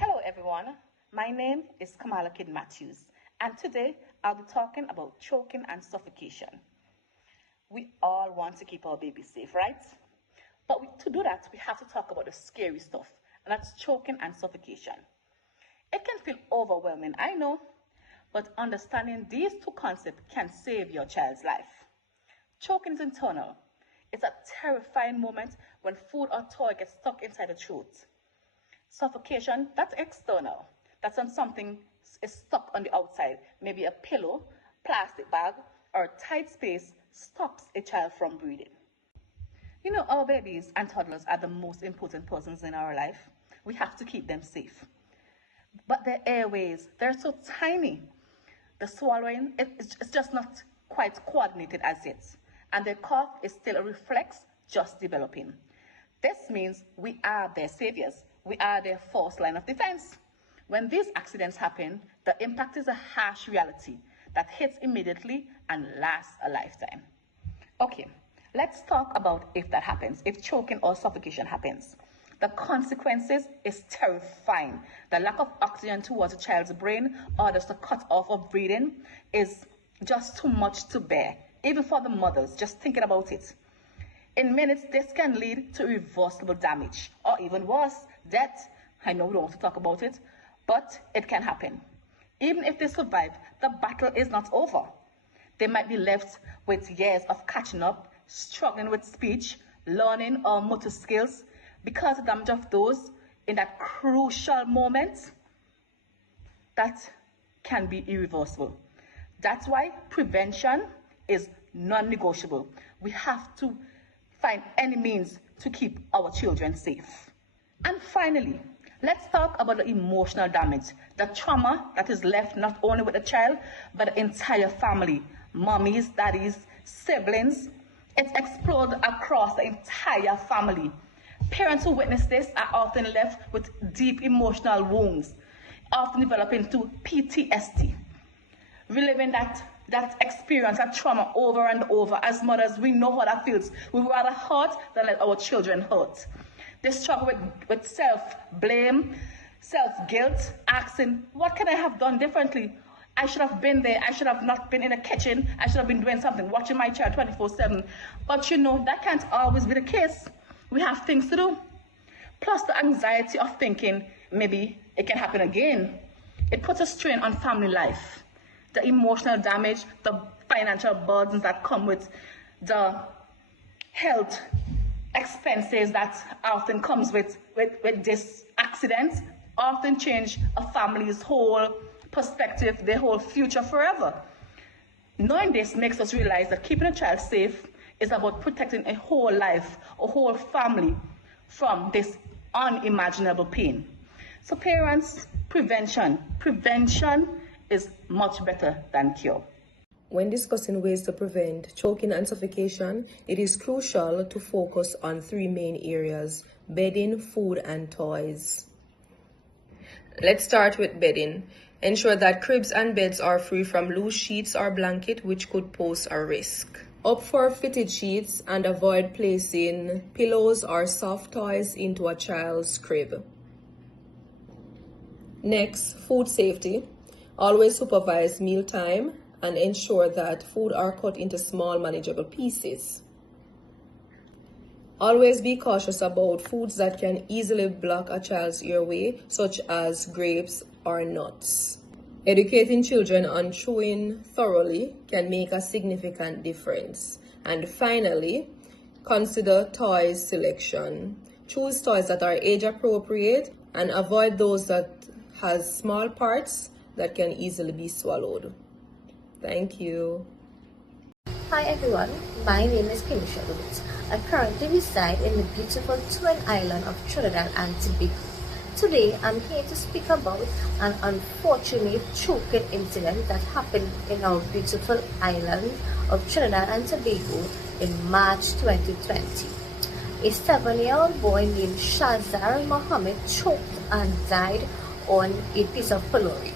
Hello everyone, my name is Kamala Kidd Matthews, and today I'll be talking about choking and suffocation. We all want to keep our babies safe, right? But to do that, we have to talk about the scary stuff, and that's choking and suffocation. It can feel overwhelming, I know, but understanding these two concepts can save your child's life. Choking is internal. It's a terrifying moment when food or toy gets stuck inside the throat. Suffocation, that's external. That's when something is stuck on the outside. Maybe a pillow, plastic bag, or a tight space stops a child from breathing. You know, our babies and toddlers are the most important persons in our life. We have to keep them safe. But their airways, they're so tiny. The swallowing, it's just not quite coordinated as yet. And their cough is still a reflex just developing. This means we are their saviors. We are their first line of defense. When these accidents happen, the impact is a harsh reality that hits immediately and lasts a lifetime. Okay, let's talk about if that happens, if choking or suffocation happens. The consequences is terrifying. The lack of oxygen towards a child's brain or just the cut off of breathing is just too much to bear, even for the mothers, just thinking about it. In minutes, this can lead to irreversible damage, or even worse, death. I know we don't want to talk about it, but it can happen. Even if they survive, the battle is not over. They might be left with years of catching up, struggling with speech, learning, or motor skills, because the damage of those in that crucial moment, that can be irreversible. That's why prevention is non-negotiable. We have to find any means to keep our children safe. And finally, let's talk about the emotional damage, the trauma that is left not only with the child, but the entire family, mommies, daddies, siblings. It explodes across the entire family. Parents who witness this are often left with deep emotional wounds, often developing to PTSD. Reliving that experience, that trauma over and over. As mothers, we know how that feels. We would rather hurt than let our children hurt. They struggle with self-blame, self-guilt, asking, what can I have done differently? I should have been there. I should have not been in the kitchen. I should have been doing something, watching my child 24/7. But you know, that can't always be the case. We have things to do. Plus the anxiety of thinking maybe it can happen again. It puts a strain on family life. The emotional damage, the financial burdens that come with the health expenses that often comes with this accident often change a family's whole perspective, their whole future forever. Knowing this makes us realize that keeping a child safe is about protecting a whole life, a whole family from this unimaginable pain. So parents, prevention is much better than cure. When discussing ways to prevent choking and suffocation, it is crucial to focus on three main areas: bedding, food, and toys. Let's start with bedding. Ensure that cribs and beds are free from loose sheets or blanket, which could pose a risk. Opt for fitted sheets and avoid placing pillows or soft toys into a child's crib. Next, food safety. Always supervise mealtime and ensure that food are cut into small, manageable pieces. Always be cautious about foods that can easily block a child's airway, such as grapes or nuts. Educating children on chewing thoroughly can make a significant difference. And finally, consider toys selection. Choose toys that are age appropriate and avoid those that has small parts that can easily be swallowed. Thank you. Hi everyone, my name is Kimisha Lewis. I currently reside in the beautiful Twin Island of Trinidad and Tobago. Today I'm here to speak about an unfortunate choking incident that happened in our beautiful island of Trinidad and Tobago in March 2020. A 7-year-old boy named Shazar Mohammed choked and died on a piece of pylori.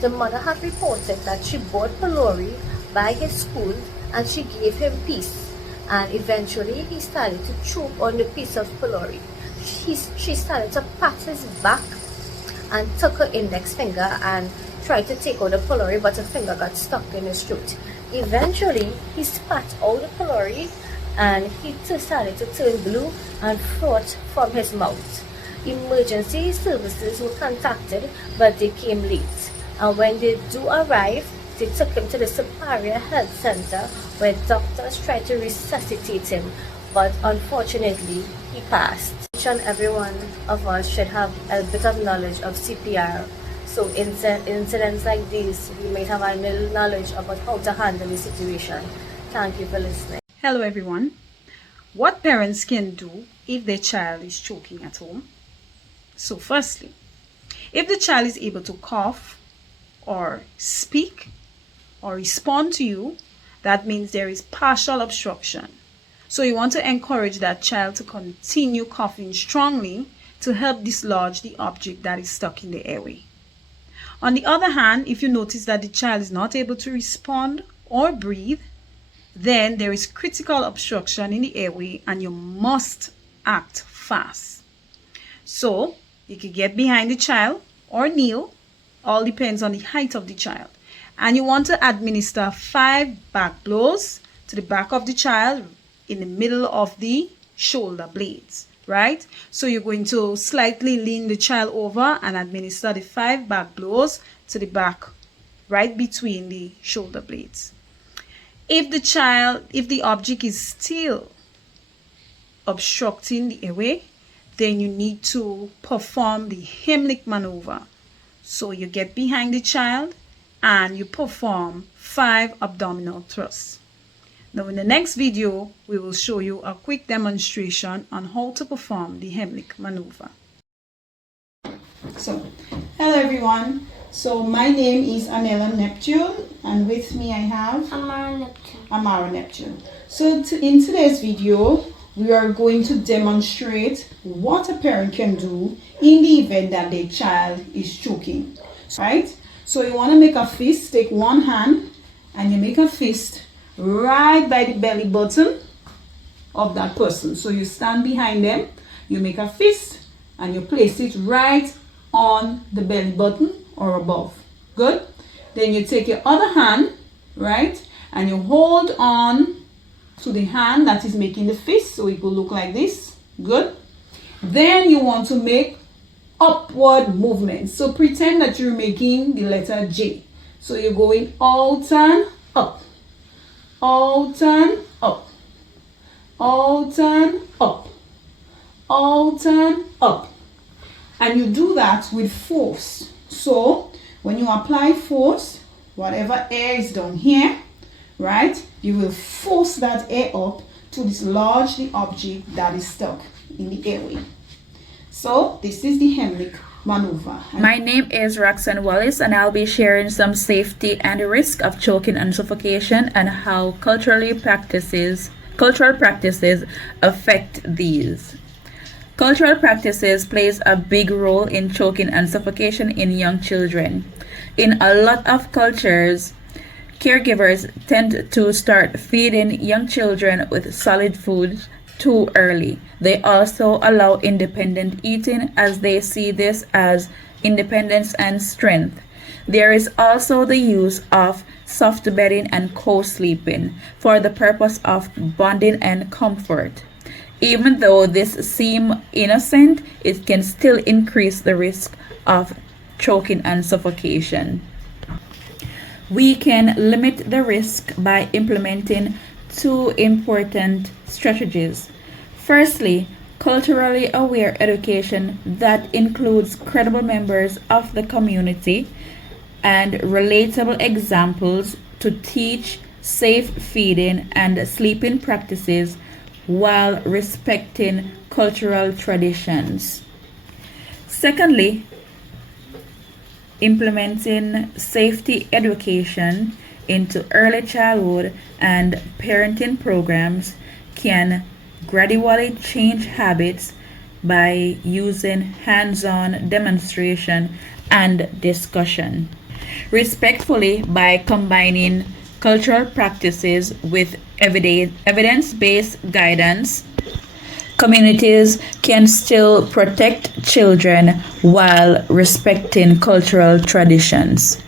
The mother had reported that she bought pylori by his school and she gave him peace, and eventually he started to choke on the piece of pylori. She started to pat his back and took her index finger and tried to take out the pylori, but her finger got stuck in his throat. Eventually, he spat out the pylori and he started to turn blue and froth from his mouth. Emergency services were contacted, but they came late. And when they do arrive, they took him to the Superior Health Center where doctors tried to resuscitate him, but unfortunately, he passed. Each and every one of us should have a bit of knowledge of CPR. So incidents like these, we might have a little knowledge about how to handle the situation. Thank you for listening. Hello everyone. What parents can do if their child is choking at home? So firstly, if the child is able to cough or speak or respond to you, that means there is partial obstruction. So you want to encourage that child to continue coughing strongly to help dislodge the object that is stuck in the airway. On the other hand, if you notice that the child is not able to respond or breathe, then there is critical obstruction in the airway and you must act fast. So you can get behind the child or kneel, all depends on the height of the child. And you want to administer 5 back blows to the back of the child in the middle of the shoulder blades, right? So you're going to slightly lean the child over and administer the 5 back blows to the back, right between the shoulder blades. If the object is still obstructing the airway, then you need to perform the Heimlich maneuver. So you get behind the child and you perform 5 abdominal thrusts. Now in the next video, we will show you a quick demonstration on how to perform the Heimlich maneuver. So, hello everyone. So my name is Anela Neptune and with me I have Amara Neptune. So in today's video, we are going to demonstrate what a parent can do in the event that their child is choking, right? So you want to make a fist, take one hand and you make a fist right by the belly button of that person. So you stand behind them, you make a fist and you place it right on the belly button or above. Good. Then you take your other hand, right, and you hold on to the hand that is making the fist, so it will look like this. Good. Then you want to make upward movements. So pretend that you're making the letter J. So you're going out and up, out and up, out and up, out and up. And you do that with force. So when you apply force, whatever air is down here, right, you will force that air up to dislodge the object that is stuck in the airway. So this is the Heimlich maneuver. My name is Roxanne Wallace and I'll be sharing some safety and risk of choking and suffocation and how cultural practices affect these. Cultural practices plays a big role in choking and suffocation in young children. In a lot of cultures, caregivers tend to start feeding young children with solid foods too early. They also allow independent eating as they see this as independence and strength. There is also the use of soft bedding and co-sleeping for the purpose of bonding and comfort. Even though this seems innocent, it can still increase the risk of choking and suffocation. We can limit the risk by implementing 2 important strategies. Firstly, culturally aware education that includes credible members of the community and relatable examples to teach safe feeding and sleeping practices while respecting cultural traditions. Secondly, implementing safety education into early childhood and parenting programs can gradually change habits by using hands-on demonstration and discussion. Respectfully, by combining cultural practices with evidence-based guidance, communities can still protect children while respecting cultural traditions.